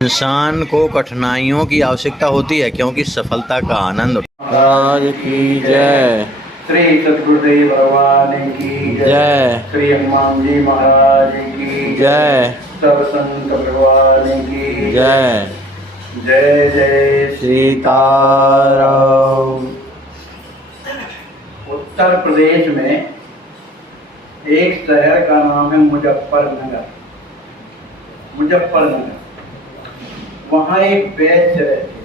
इंसान को कठिनाइयों की आवश्यकता होती है क्योंकि सफलता का आनंद राज की जय। श्री सद्गुरुदेव भगवान की जय। श्री हनुमान जी महाराज की जय। सब संत भगवान की जय। जय जय सीताराम। उत्तर प्रदेश में एक शहर का नाम है मुजफ्फरनगर। वहाँ एक वैश्य रहते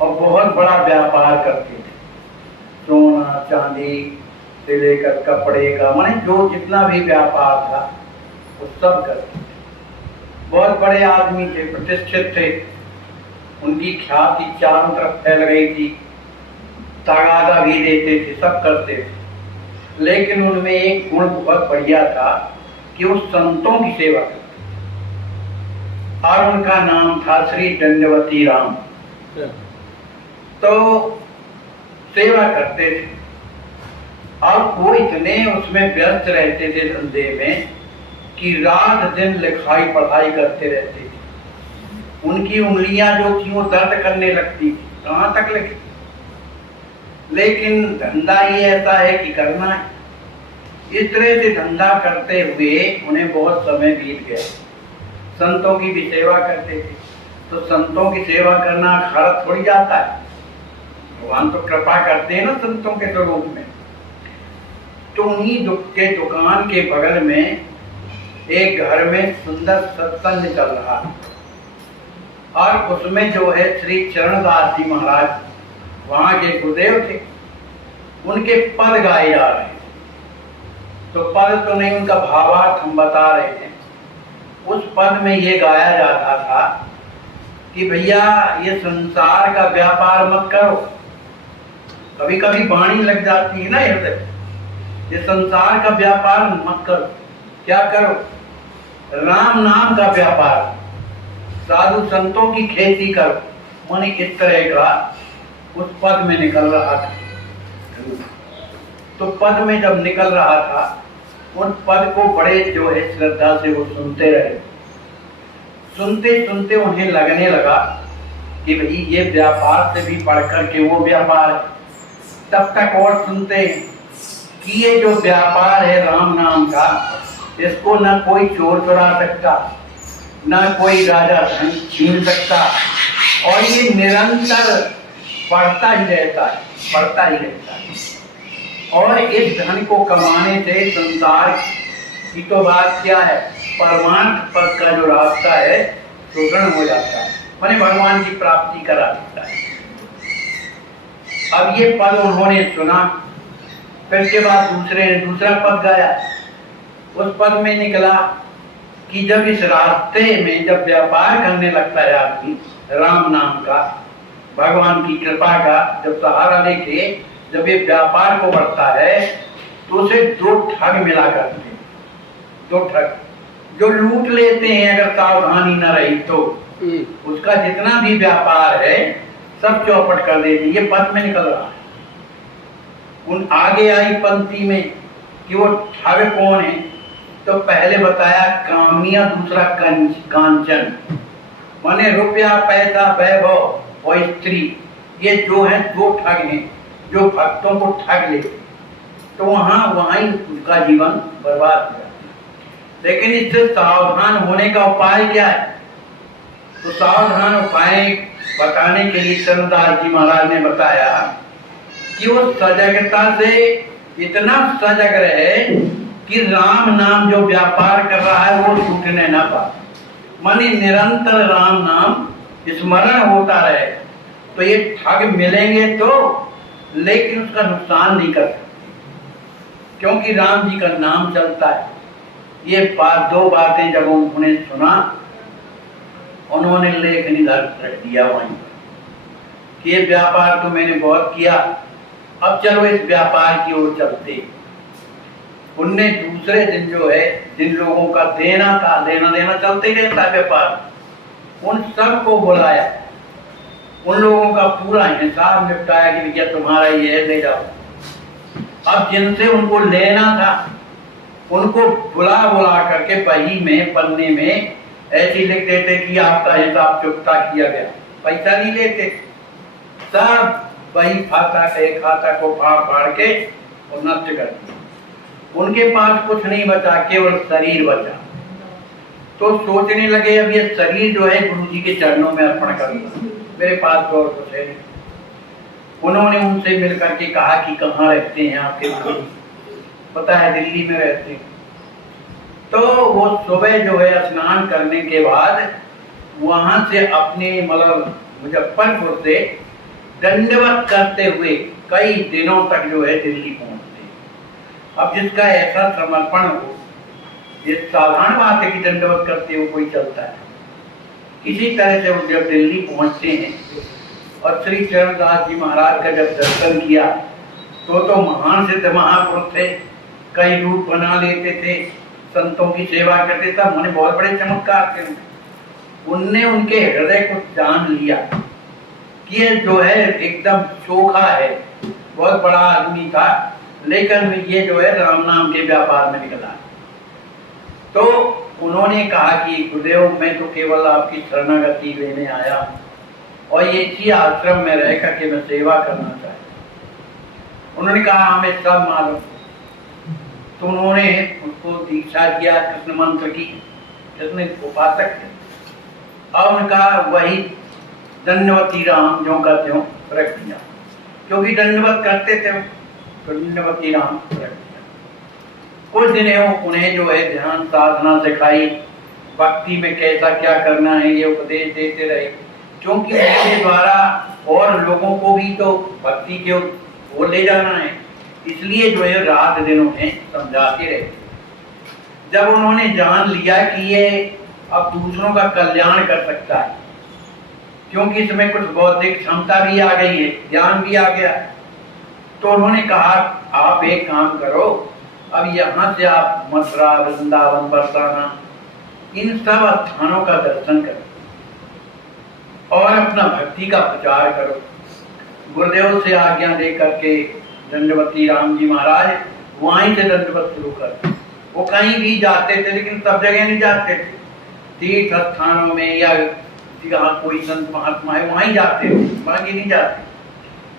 और बहुत बड़ा व्यापार करते थे। सोना चांदी से लेकर कपड़े का, माने जो जितना भी व्यापार था वो सब करते थे। बहुत बड़े आदमी थे, प्रतिष्ठित थे। उनकी ख्याति चारों तरफ फैल गई थी। तगादा भी देते थे, सब करते थे। लेकिन उनमें एक गुण बहुत बढ़िया था कि वो संतों की सेवा करते थे और उनका नाम था श्री दंडवती राम। तो सेवा करते थे और वो इतने उसमें व्यस्त रहते थे धंधे में कि रात दिन लिखाई पढ़ाई करते रहते थे। उनकी उंगलियां जो थी वो दर्द करने लगती थी, कहाँ तक लिखे। लेकिन धंधा ये ऐसा है कि करना है। इस तरह से धंधा करते हुए उन्हें बहुत समय बीत गया। संतों की भी सेवा करते थे। तो संतों की सेवा करना खारत थोड़ी जाता है। भगवान तो कृपा करते हैं ना संतों के स्वरूप में। तो उन्हीं के दुकान के बगल में एक घर में सुंदर सत्संग चल रहा है और उसमें जो है श्री चरणदास जी महाराज वहां के गुरुदेव थे, उनके पद गाए जा रहे हैं। तो पद तो नहीं, उनका भावार्थ हम बता रहे हैं। उस पद में ये गाया जाता था कि भैया ये संसार का व्यापार मत करो। कभी कभी वाणी लग जाती है ना हृदय, ये संसार का व्यापार मत करो। क्या करो? राम नाम का व्यापार, साधु संतों की खेती करो। माने इस तरह का उस पद में निकल रहा था। तो पद में जब निकल रहा था, उन पद को बड़े जो है श्रद्धा से वो सुनते रहे। सुनते सुनते उन्हें लगने लगा कि भाई ये व्यापार से भी बढ़कर के वो व्यापार है। तब तक और सुनते हैं कि ये जो व्यापार है राम नाम का, इसको न कोई चोर चुरा सकता, न कोई राजा धन छीन सकता, और ये निरंतर बढ़ता ही रहता है, बढ़ता ही रहता है। और इस धन को कमाने से संसार की तो बात क्या है, परमार्थ पद का जो रास्ता है सुगम हो जाता है, माने भगवान की प्राप्ति करा देता है। अब ये पद उन्होंने सुना, फिर के बाद दूसरे ने दूसरा पद गाया। उस पद में निकला कि जब इस रास्ते में जब व्यापार करने लगता है आदमी राम नाम का, भगवान की कृपा का जब सहारा लेके जब ये व्यापार को बढ़ता है, तो उसे दो ठग मिला करते हैं। दो ठग जो लूट लेते हैं अगर सावधानी न रही तो उसका जितना भी व्यापार है सब चौपट कर देते। ये पद में निकल रहा है। उन आगे आई पंक्ति में कि वो ठग कौन है, तो पहले बताया कामिया, दूसरा कांचन, माने रुपया पैसा वैभव और स्त्री। ये जो है दो ठग हैं जो भक्तों को ठग लेते। तो वहाँ ही उनका जीवन बर्बाद हो जाता है। लेकिन इससे सावधान होने का उपाय क्या है? तो सावधान उपाय बताने के लिए चरणदास जी महाराज ने बताया कि वो सजगता से इतना सजग रहे कि राम नाम जो व्यापार कर रहा है वो छूटने ना पाए। माने निरंतर राम नाम स्मरण होता रहे। तो ये ठग मिलेंगे तो, लेकिन उसका नुकसान नहीं कर सकते, क्योंकि राम जी का नाम चलता है। ये दो बातें जब उन्होंने सुना, उन्होंने लेख निधर रख दिया वहीं कि ये व्यापार तो मैंने बहुत किया, अब चलो इस व्यापार की ओर चलते। उनने दूसरे दिन जो है जिन लोगों का देना था, लेना देना चलते रहता है व्यापार, उन सबको बुलाया। उन लोगों का पूरा हिसाब निपटाया कि भैया तुम्हारा ये ले जाओ। अब जिनसे उनको लेना था उनको बुला करके बही में, पन्ने में ऐसे लिख देते कि आपका हिसाब चुकता किया गया, पैसा नहीं लेते, सब वही खाता को फाड़ फाड़ के और नष्ट कर दिया। उनके पास कुछ नहीं बचा, केवल शरीर बचा। तो सोचने लगे अब ये शरीर जो है गुरु जी के चरणों में अर्पण करूंगा, मेरे पास तो और कुछ है नहीं। उन्होंने उनसे मिलकर के कहा कि कहाँ रहते हैं आपके गुरु जी? पता है दिल्ली में रहते हैं। तो वो सुबह जो है स्नान करने के बाद वहां से अपने मतलब मुजफ्फरपुर से दंडवत करते हुए कई दिनों तक जो है दिल्ली पहुंचते। अब जिसका ऐसा समर्पण हो, ये साधारण बात है कि दंडवत करते हुए कोई चलता है। इसी तरह से वो जब दिल्ली पहुंचते हैं और श्री चरणदास जी महाराज का जब दर्शन किया तो महान सिद्ध महापुरुष थे, कई रूप बना लेते थे, संतों की सेवा करते, सब उन्हें बहुत बड़े चमत्कार थे। उनने उनके हृदय को जान लिया कि ये जो है एकदम चोखा है, बहुत बड़ा आदमी था, लेकिन ये जो है राम नाम के व्यापार में निकला। तो उन्होंने कहा कि गुरुदेव मैं तो केवल आपकी शरणागति लेने आया और ये इसी आश्रम में रह करके मैं सेवा करना चाहता। उन्होंने कहा हमें सब मालूम। तो उन्होंने उसको दीक्षा दिया कृष्ण मंत्र की, कृष्ण उपासक थे, और उनका वही दंडवती राम जो का त्यों रख दिया, क्योंकि दंडवत करते थे, दंडवती राम रख दिया। कुछ दिन उन्हें जो है ध्यान साधना सिखाई, भक्ति में कैसा क्या करना है ये उपदेश देते रहे, क्योंकि उनके द्वारा और लोगों को भी तो भक्ति के वो ले जाना है, इसलिए जो है रात दिन उन्हें समझाते रहे। जब उन्होंने जान लिया कि ये अब दूसरों का कल्याण कर सकता है, क्योंकि इसमें कुछ बौद्धिक क्षमता भी आ गई है, ज्ञान भी आ गया, तो उन्होंने कहा आप एक काम करो, अब यहाँ से आप मथुरा, वृंदावन, बरसाना, इन सब स्थानों का दर्शन करो और अपना भक्ति का प्रचार करो। गुरुदेव से आज्ञा दे करके दंडवती राम जी महाराज वहीं से दंडवत शुरू कर। वो कहीं भी जाते थे, लेकिन सब जगह नहीं जाते थे, तीर्थ स्थानों में या जहाँ कोई संत महात्मा है वहीं जाते थे, बाकी नहीं जाते।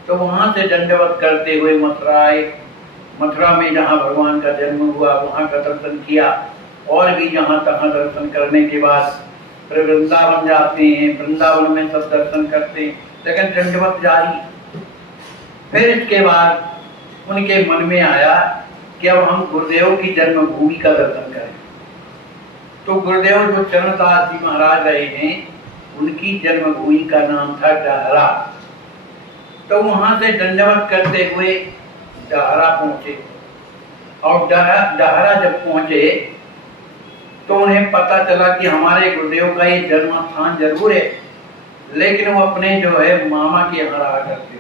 तो वहां से दंडवत करते हुए मथुरा आए। मथुरा में जहाँ भगवान का जन्म हुआ वहां का दर्शन किया, और भी जहाँ तहाँ दर्शन करने के बाद फिर वृंदावन जाते हैं, वृंदावन में सब दर्शन करते हैं, लेकिन दंडवत जारी। फिर इसके बाद उनके मन में आया कि अब हम गुरुदेव की जन्मभूमि का दर्शन करें। तो गुरुदेव जो चरणदास जी महाराज रहे हैं, उनकी जन्मभूमि का नाम था डहरा। तो वहां से दंडवत करते हुए डहरा पहुंचे, और डहरा जब पहुंचे तो उन्हें पता चला कि हमारे गुरुदेव का ये जन्म स्थान जरूर है, लेकिन वो अपने जो है मामा के यहाँ रहा करते।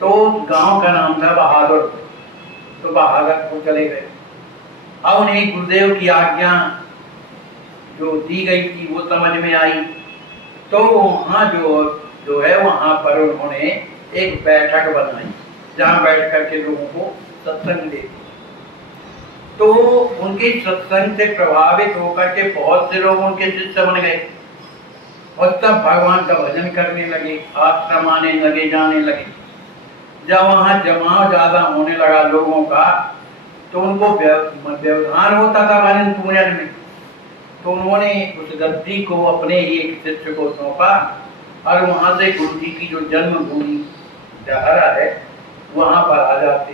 तो गांव का नाम था बहादुर। तो बहादुरपुर चले गए। अब उन्हें गुरुदेव की आज्ञा जो दी गई थी वो समझ में आई। तो वहाँ जो है वहाँ पर उन्होंने एक बैठक बनाई, जहाँ बैठ करके लोगों को सत्संग दे। तो उनके सत्संग से प्रभावित होकर के बहुत से लोग उनके शिष्य बन गए और तब भगवान का भजन करने लगे, आश्रम आने लगे, जाने लगे। जब वहाँ जमाव ज्यादा होने लगा लोगों का, तो उनको व्यवधान होता था भजन पूजन में। तो उन्होंने उस गद्दी को अपने ही एक शिष्य को सौंपा और वहाँ से गुरु जी की जो जन्मभूमि डहरा है वहाँ पर आ जाते।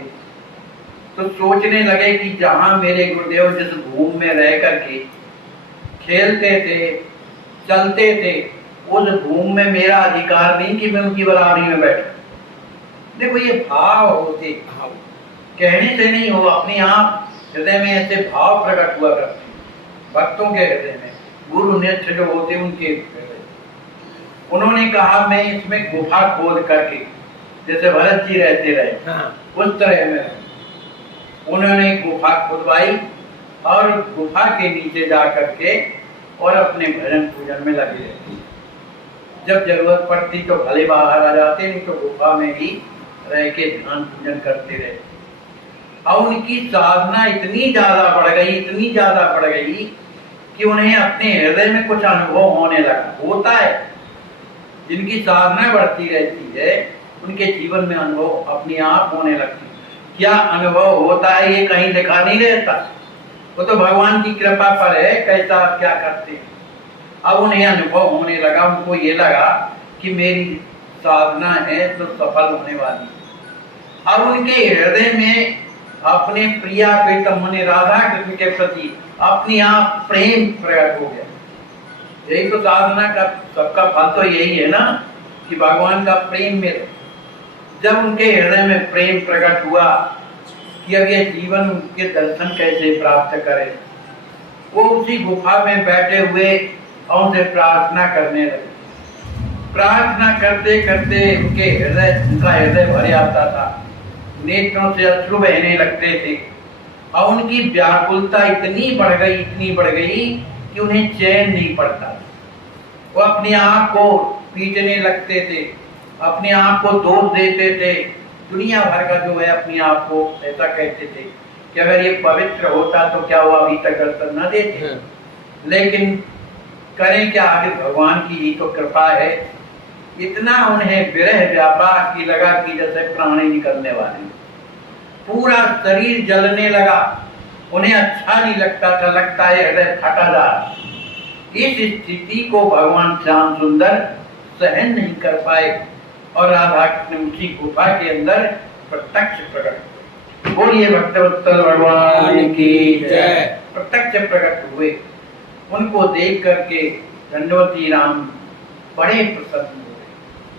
तो सोचने लगे कि जहाँ मेरे गुरुदेव जिस भूमि में रह करके खेलते थे, चलते थे, उस भूमि में मेरा अधिकार नहीं कि मैं उनकी बराबरी में बैठूं। देखो ये भाव होते, भाव कहने से नहीं हो, अपने आप हृदय में ऐसे भाव प्रकट हुआ करते भक्तों के हृदय में, गुरु निष्ठ जो होते उनके हृदय। उन्होंने कहा मैं इसमें गुफा खोद करके, जैसे भरत जी रहते रहे, उस तरह में उन्होंने गुफा खुदवाई और गुफा के नीचे जा करके और अपने भजन पूजन में लगे रहते। जब जरूरत पड़ती तो भले बाहर आ जाते, नहीं तो गुफा में ही रह के ध्यान पूजन करते रहे। और उनकी साधना इतनी ज्यादा बढ़ गई, इतनी ज्यादा बढ़ गई कि उन्हें अपने हृदय में कुछ अनुभव होने लगा। होता है, जिनकी साधना बढ़ती रहती है उनके जीवन में अनुभव अपने आप होने लगती है। क्या अनुभव होता है ये कहीं लिखा नहीं रहता, वो तो भगवान की कृपा पर है, कैसा आप क्या करते हैं। अब उन्हें अनुभव होने लगा, उनको ये लगा कि मेरी साधना है तो सफल होने वाली है। अब उनके हृदय में अपने प्रिया प्रीतम माने राधा कृष्ण के प्रति अपने आप प्रेम प्रकट हो गया। यही तो साधना का सबका फल तो यही है ना, कि भगवान का प्रेम मिले। जब उनके हृदय में प्रेम प्रकट हुआ कि अब ये जीवन के दर्शन कैसे प्राप्त करें, वो उसी गुफा में बैठे हुए उनसे प्रार्थना करने लगे। प्रार्थना करते करते उनका हृदय भर आता था, नेत्रों से अश्रु बहने लगते थे और उनकी व्याकुलता इतनी बढ़ गई कि उन्हें चैन नहीं पड़ता। वो अपने आप को पीटने लगते थे, अपने आप को दोष देते थे, दुनिया भर का जो है अपने आप को ऐसा कहते थे कि अगर ये पवित्र होता तो क्या हुआ, अभी तक दर्शन न देते। लेकिन करें क्या, आगे भगवान की ही तो कृपा है। इतना उन्हें विरह व्यापा कि लगा कि जैसे प्राण ही निकलने वाले, पूरा शरीर जलने लगा, उन्हें अच्छा नहीं लगता था, लगता है हृदय फटा जा रहा। इस स्थिति को भगवान श्याम सुंदर सहन नहीं कर पाए और राधा कृष्ण उसी गुफा के अंदर प्रत्यक्ष प्रकट हुए। बोलिए भक्तवत्सल भगवान की जय। प्रत्यक्ष प्रकट हुए, उनको देख करके दंडवती राम बड़े प्रसन्न हुए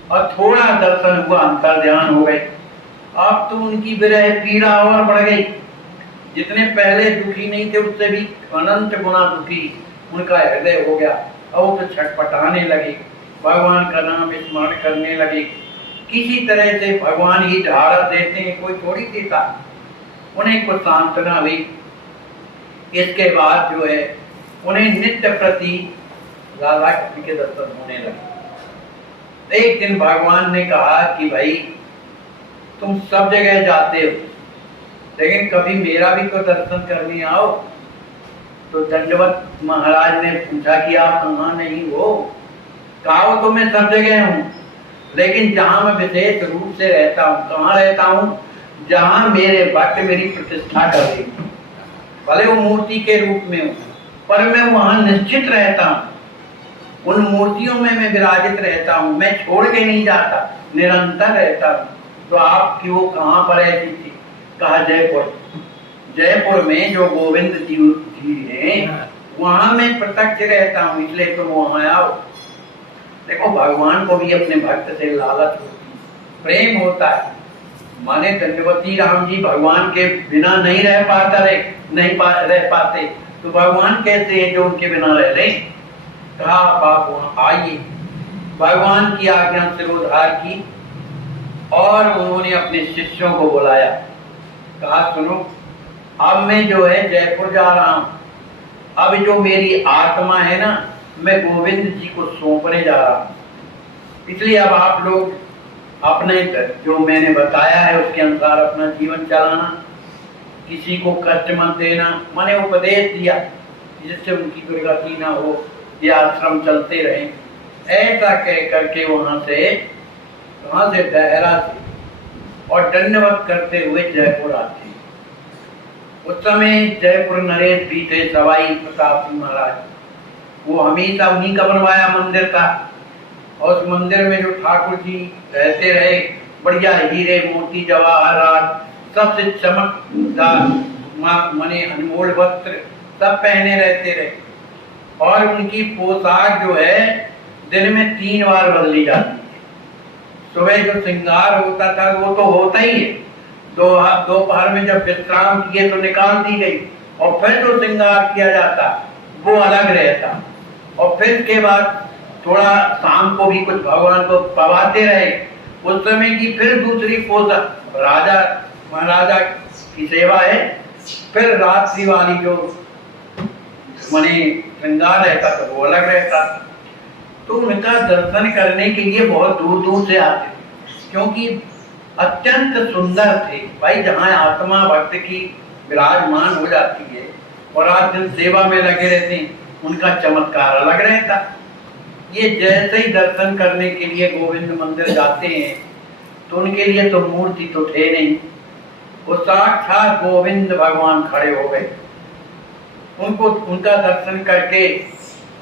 और थोड़ा दर्शन हुआ, अंतर ध्यान हो गए। अब तो उनकी विरह पीड़ा और बढ़ गई, जितने पहले दुखी नहीं थे उससे भी अनंत गुना दुखी उनका हृदय हो गया। और वो तो छटपटाने लगे, भगवान का नाम स्मरण करने लगे। किसी तरह से भगवान ही ढाढ़स देते हैं, कोई थोड़ी देता। उन्हें कुछ सांत्वना हुई। इसके बाद जो है उन्हें नित्य प्रति राधा कृष्ण के दर्शन होने लगे। एक दिन भगवान ने कहा कि भाई तुम सब जगह जाते हो, लेकिन कभी मेरा भी तो दर्शन करने आओ। तो दंडवत महाराज ने पूछा कि आप कहाँ नहीं हो? कहा तो मैं सब जगह हूँ, लेकिन जहाँ मैं विशेष रूप से रहता हूँ, कहाँ रहता हूँ? जहाँ मेरे भक्त मेरी प्रतिष्ठा कर रही, भले वो मूर्ति के रूप में हूँ, पर मैं वहाँ निश्चित रहता हूँ। उन मूर्तियों में मैं विराजित रहता हूँ, मैं छोड़ के नहीं जाता, निरंतर रहता हूँ। तो आपकी वो कहाँ पर ऐसी थी? कहा जयपुर। जयपुर में जो गोविंद जी हैं वहां मैं प्रत्यक्ष रहता हूँ, इसलिए तुम वहां आओ। देखो भगवान को भी अपने भक्त से लालच होती, प्रेम होता है। माने दंडवती राम जी भगवान के बिना नहीं रह पाते, तो भगवान कैसे है जो उनके बिना रह रहे? कहा आप वहां आइए। भगवान की आज्ञा सिरोधार की और उन्होंने अपने शिष्यों को बुलाया। कहा सुनो, अब मैं जो है जयपुर जा रहा हूँ। अब जो मेरी आत्मा है ना, मैं गोविंद जी को सौंपने जा रहा हूँ। इसलिए अब आप लोग अपने जो मैंने बताया है उसके अनुसार अपना जीवन चलाना, किसी को कष्ट मत देना। मैंने उपदेश दिया जिससे उनकी दुर्गति ना हो, ये आश्रम चलते रहे। ऐसा कह करके वहां से दहरा से और दंडवत करते हुए जयपुर आते। उस समय जयपुर नरेश भी थे, सवाई प्रताप सिंह महाराज। वो हमेशा उन्हीं का बनवाया मंदिर था, और उस मंदिर में जो ठाकुर जी रहते रहे, बढ़िया हीरे मोती जवाहरात सबसे चमकदार माने अनमोल वस्त्र सब पहने रहते रहे। और उनकी पोशाक जो है दिन में 3 बार बदली जाती है। सुबह जो श्रृंगार होता था वो तो होता ही है, दोपहर में जब विश्राम किए तो निकाल दी गई, और फिर जो श्रृंगार किया जाता वो अलग रहता। और फिर के बाद थोड़ा शाम को भी कुछ भगवान को पवाते रहे, उस समय की फिर दूसरी पोशाक। राजा महाराजा की सेवा है, फिर रात्रि वाली जो मने श्रृंगार रहता था वो अलग रहता। तो उनका दर्शन करने के लिए बहुत दूर दूर से आते थे, क्योंकि अत्यंत सुंदर थे। भाई जहाँ आत्मा भक्त की विराजमान हो जाती है और रात दिन सेवा में लगे रहते हैं, उनका चमत्कार अलग रहता। ये जैसे ही दर्शन करने के लिए गोविंद मंदिर जाते हैं तो उनके लिए तो मूर्ति तो थे नहीं, वो साक्षात गोविंद भगवान खड़े हो गए। उनको उनका दर्शन करके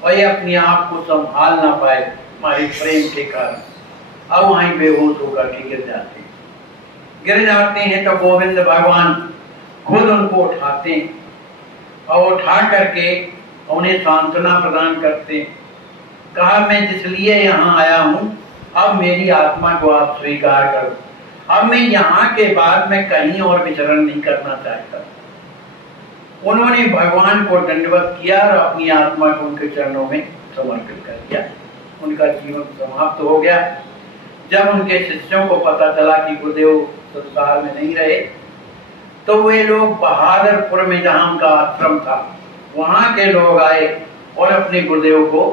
और ये अपने आप को संभाल ना पाए हमारे प्रेम के कारण, अब वहीं बेहोश होकर के गिर जाते हैं तो गोविंद भगवान खुद उनको उठाते हैं और उठा करके उन्हें सांत्वना प्रदान करते हैं। कहा मैं जिस लिए यहाँ आया हूँ अब मेरी आत्मा को आप स्वीकार करो, अब मैं यहाँ के बाद मैं कहीं और विचरण नहीं करना चाहता। उन्होंने भगवान को दंडवत किया और अपनी आत्मा को उनके चरणों में समर्पित कर दिया। उनका जीवन समाप्त हो गया। जब उनके शिष्यों को पता चला कि गुरुदेव संसार में नहीं रहे तो वे लोग बहादुरपुर में जहाँ उनका आश्रम था वहाँ के लोग आए और अपने गुरुदेव को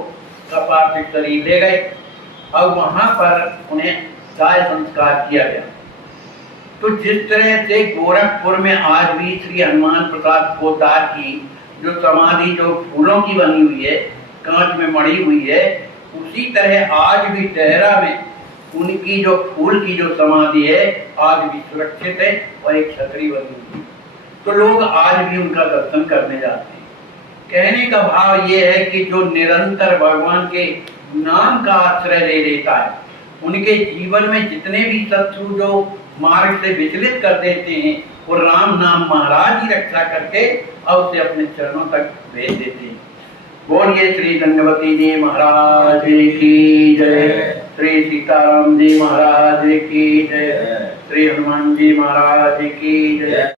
पार्थिव शरीर ले गए और वहाँ पर उन्हें दाह संस्कार किया गया। तो जिस तरह से गोरखपुर में आज भी श्री हनुमान प्रसाद पोद्दार की जो समाधि जो फूलों की बनी हुई है, कांच में मढ़ी हुई है, उसी तरह आज भी देहरा में उनकी जो फूल की जो समाधि है आज भी सुरक्षित है और एक छतरी बनी हुई है। तो लोग आज भी उनका दर्शन करने जाते हैं। कहने का भाव ये है कि जो निरंतर भगवान के नाम का आश्रय ले लेता है, उनके जीवन में जितने भी शत्रु जो मार्ग से विचलित कर देते हैं वो राम नाम महाराज ही रक्षा करके और उसे अपने चरणों तक भेज देते हैं। बोलिए श्री दंडवती जी महाराज की जय, श्री सीताराम जी महाराज की जय, श्री हनुमान जी महाराज की जय।